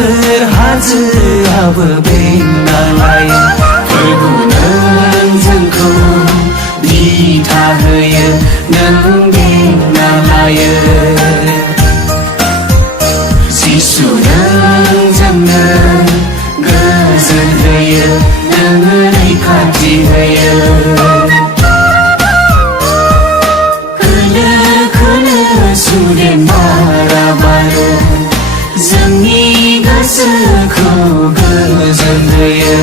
सोमखोर हाजोआबो बेंना लायो फोरबु नों जोंखौ दिथा होयो नों बेंना लायो जिसु नों जोंनो गोजोन होयो नों रैखाथि होयो खोलो खोलो सुदेम बारा बारो जोंनि गोसोखौ गोजोन होयो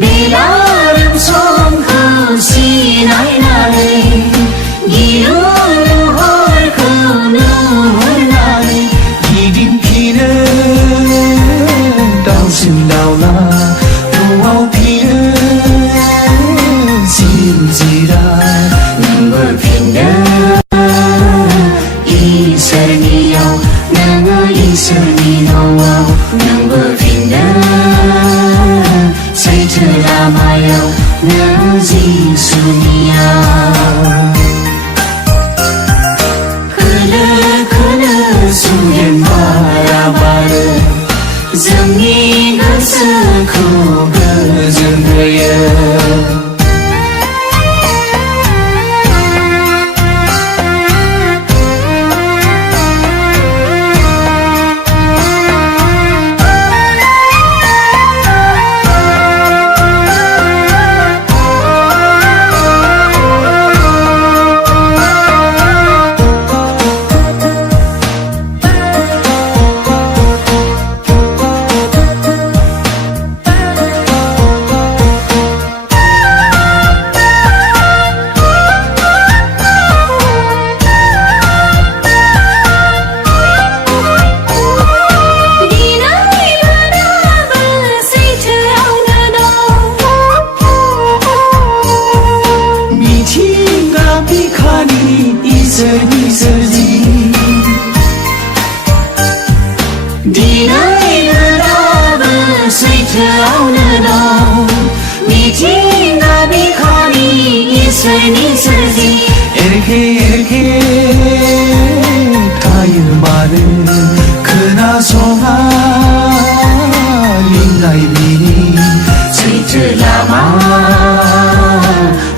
बेलारोम समखौ सिनायनानै गिलु हरखौ नुहुरनानै गिदिंफिनो दाउसिन दाउला न'आव फैयो जिरा नुहुरफिनो इसोरनियाव नोङो इसोरनि न'आव नुहुरफिनो सैथो लामायाव नों जिसुनियाव खोलो खोलो सुदेम बारा बारो जोंनि गोसोखौ गोजोन होयो इसोरनि सोरजि दिनैबो सैथोआवनो दं मिथिंगा बिखानि इसोरनि सोरजि एरखे एरखे थायो मानो खोनासङा लिंनाय बिनि सैथो लामा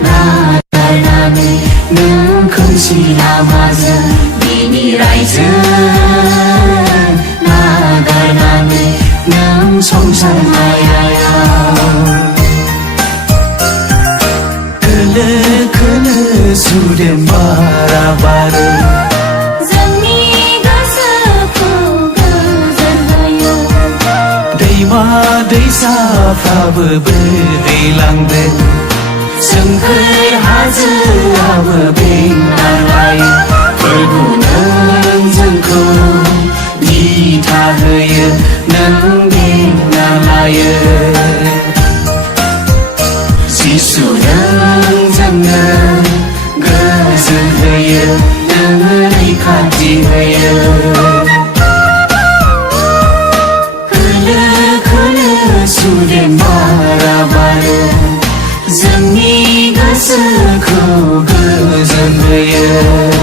नागारनानै नों खोमसि लामाजों बिनि रायजो नागारनानै नों संसार मायायाव खोलो खोलो सुदेम बारा बारो जोंनि गोसोखौ गोजोन होयो दैमा दैसाफ्राबो बोहैलांदों सोमखोर हाजोआबो बेंना लायो फोरबु नों जोंखौ दिथा होयो नों बेंना लायो जिसु नों जोंनो गोजोन होयो नों रैखाथि होयो खोलो खोलो सुदेम बारा बारो जोंनि गोसोखौ गोजोन होयो।